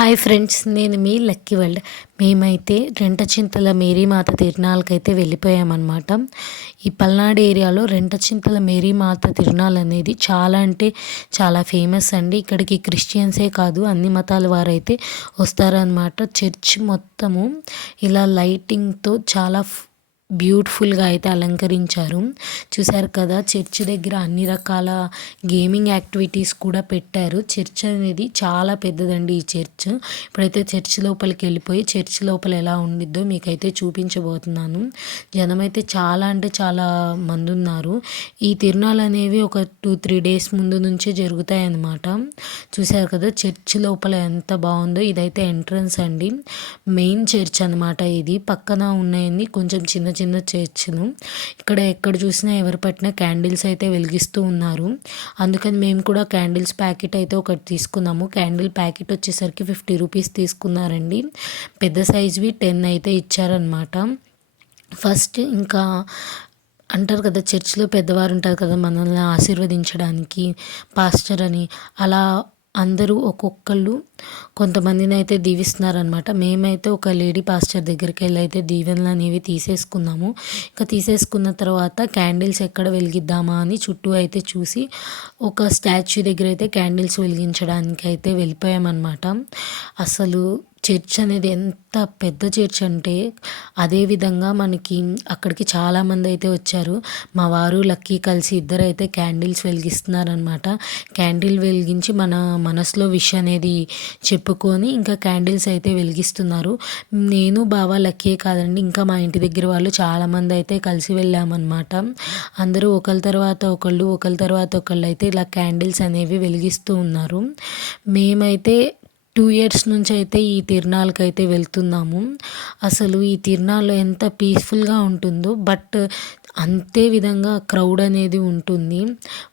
Hi friends, నేను మీ lucky world. మేమైతే రెంటచింతల మేరీమాత తిరునాళ్ళకైతే వెళ్ళిపోయామన్నమాట. ఈ పల్నాడు ఏరియాలో రెంటచింతల మేరీమాత తిరునాళ్ళు అనేది చాలా అంటే చాలా ఫేమస్ అండి. ఇక్కడికి క్రిస్టియన్సే కాదు, అన్ని మతాల వారైతే వస్తారనమాట. చర్చ్ మొత్తము ఇలా లైటింగ్తో చాలా బ్యూటిఫుల్గా అయితే అలంకరించారు. చూశారు కదా, చర్చ్ దగ్గర అన్ని రకాల గేమింగ్ యాక్టివిటీస్ కూడా పెట్టారు. చర్చ్ అనేది చాలా పెద్దదండి ఈ చర్చ్. ఇప్పుడైతే చర్చ్ లోపలికి వెళ్ళిపోయి చర్చ్ లోపల ఎలా ఉండిద్దో మీకైతే చూపించబోతున్నాను. జనం అయితే చాలా అంటే చాలా మంది ఉన్నారు. ఈ తిరునాళ్ళు అనేవి ఒక 2-3 డేస్ ముందు నుంచే జరుగుతాయి అన్నమాట. చూశారు కదా చర్చ్ లోపల ఎంత బాగుందో. ఇదైతే ఎంట్రన్స్ అండి, మెయిన్ చర్చ్ అనమాట. ఇది పక్కన ఉన్నాయండి కొంచెం చిన్న చిన్న చర్చ్ను. ఇక్కడ ఎక్కడ చూసినా ఎవరు పట్టినా క్యాండిల్స్ అయితే వెలిగిస్తూ ఉన్నారు. అందుకని మేము కూడా క్యాండిల్స్ ప్యాకెట్ అయితే ఒకటి తీసుకున్నాము. క్యాండిల్ ప్యాకెట్ వచ్చేసరికి 50 రూపీస్ తీసుకున్నారండి. పెద్ద సైజ్వి 10 అయితే ఇచ్చారనమాట. ఫస్ట్ ఇంకా అంటారు కదా, చర్చిలో పెద్దవారు ఉంటారు కదా మనల్ని ఆశీర్వదించడానికి, పాస్టర్ అని. అలా అందరూ ఒక్కొక్కళ్ళు కొంతమందిని అయితే దీవిస్తున్నారనమాట. మేమైతే ఒక లేడీ పాస్టర్ దగ్గరికి వెళ్ళి అయితే దీవెనలు అనేవి తీసేసుకున్నాము. ఇంకా తీసేసుకున్న తర్వాత క్యాండిల్స్ ఎక్కడ వెలిగిద్దామా అని చుట్టూ అయితే చూసి ఒక స్టాచ్యూ దగ్గర అయితే క్యాండిల్స్ వెలిగించడానికి అయితే వెళ్ళిపోయామన్నమాట. అసలు చర్చ్ అనేది ఎంత పెద్ద చర్చ్ అంటే, అదేవిధంగా మనకి అక్కడికి చాలామంది అయితే వచ్చారు. మా వారు లక్కీ కలిసి ఇద్దరైతే క్యాండిల్స్ వెలిగిస్తున్నారనమాట. క్యాండిల్ వెలిగించి మన మనసులో విష్ అనేది చెప్పుకొని ఇంకా క్యాండిల్స్ అయితే వెలిగిస్తున్నారు. నేను బావ లక్కీ కాదండి, ఇంకా మా ఇంటి దగ్గర వాళ్ళు చాలామంది అయితే కలిసి వెళ్ళామన్నమాట. అందరూ ఒకరి తర్వాత ఒకళ్ళు అయితే ఇలా క్యాండిల్స్ అనేవి వెలిగిస్తూ ఉన్నారు. మేమైతే 2 ఇయర్స్ నుంచి అయితే ఈ తిరునాళ్ళకి అయితే వెళ్తున్నాము. అసలు ఈ తిరునాళ్ళు ఎంత పీస్ఫుల్గా ఉంటుందో, బట్ అంతే విధంగా క్రౌడ్ అనేది ఉంటుంది.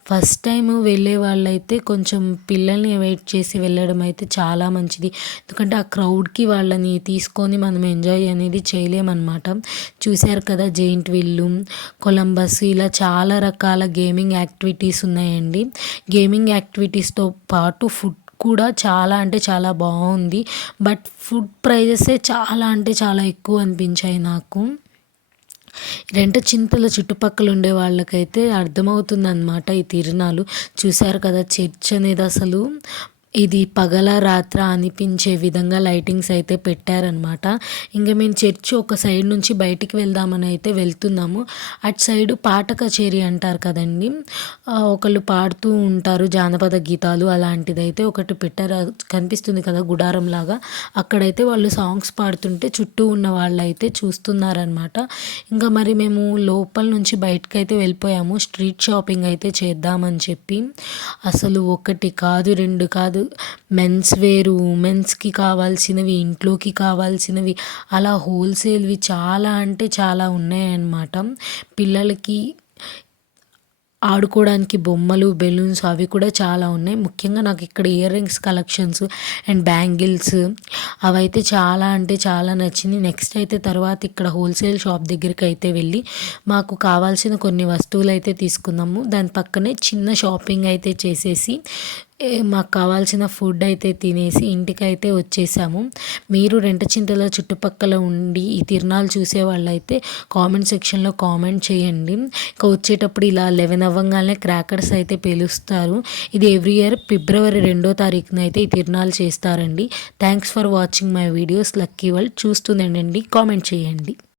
ఫస్ట్ టైం వెళ్ళే వాళ్ళైతే కొంచెం పిల్లల్ని అవాయిడ్ చేసి వెళ్ళడం అయితే చాలా మంచిది. ఎందుకంటే ఆ క్రౌడ్కి వాళ్ళని తీసుకొని మనం ఎంజాయ్ అనేది చేయలేమన్నమాట. చూశారు కదా, జెయింట్ వీల్లు, కొలంబస్, ఇలా చాలా రకాల గేమింగ్ యాక్టివిటీస్ ఉన్నాయండి. గేమింగ్ యాక్టివిటీస్తో పాటు ఫుడ్ కూడా చాలా అంటే చాలా బాగుంది. బట్ ఫుడ్ ప్రైజెసే చాలా అంటే చాలా ఎక్కువ అనిపించాయి నాకు. రెంటచింతల చుట్టుపక్కల ఉండే వాళ్ళకైతే అర్థమవుతుందన్నమాట ఈ తిరునాళ్ళు. చూశారు కదా, చర్చ్ అనేది అసలు ఇది పగల రాత్ర అనిపించే విధంగా లైటింగ్స్ అయితే పెట్టారనమాట. ఇంకా మేము చర్చి ఒక సైడ్ నుంచి బయటికి వెళ్దామని అయితే వెళ్తున్నాము. అటు సైడు పాట కచేరీ అంటారు కదండి, ఒకళ్ళు పాడుతూ ఉంటారు జానపద గీతాలు. అలాంటిదైతే ఒకటి పెట్టారు, కనిపిస్తుంది కదా గుడారం లాగా. అక్కడైతే వాళ్ళు సాంగ్స్ పాడుతుంటే చుట్టూ ఉన్న వాళ్ళు అయితే చూస్తున్నారనమాట. ఇంకా మరి మేము లోపల నుంచి బయటకైతే వెళ్ళిపోయాము. స్ట్రీట్ షాపింగ్ అయితే చేద్దామని చెప్పి. అసలు ఒకటి కాదు, 2 కాదు, మెన్స్ వేరు, ఉమెన్స్కి కావాల్సినవి, ఇంట్లోకి కావాల్సినవి, అలా హోల్సేల్వి చాలా అంటే చాలా ఉన్నాయన్నమాట. పిల్లలకి ఆడుకోవడానికి బొమ్మలు, బెలూన్స్ అవి కూడా చాలా ఉన్నాయి. ముఖ్యంగా నాకు ఇక్కడ ear rings collections and bangles అవైతే చాలా అంటే చాలా నచ్చింది. నెక్స్ట్ అయితే తర్వాత ఇక్కడ హోల్సేల్ షాప్ దగ్గరికి అయితే వెళ్ళి మాకు కావాల్సిన కొన్ని వస్తువులు అయితే తీసుకున్నాము. దాని పక్కనే చిన్న షాపింగ్ అయితే చేసేసి మాకు కావాల్సిన ఫుడ్ అయితే తినేసి ఇంటికైతే వచ్చేసాము. మీరు రెంటచింతల చుట్టుపక్కల ఉండి ఈ తిరునాళ్ళు చూసే వాళ్ళైతే కామెంట్ సెక్షన్లో కామెంట్ చేయండి. ఇంకా వచ్చేటప్పుడు ఇలా 11 అవ్వగానే క్రాకర్స్ అయితే పేలుస్తారు. ఇది ఎవ్రీ ఇయర్ ఫిబ్రవరి 2వ తారీఖున అయితే ఈ తిరునాళ్ళు చేస్తారండి. Thanks for watching my videos. Lucky world చూస్తుండండి, కామెంట్ చేయండి.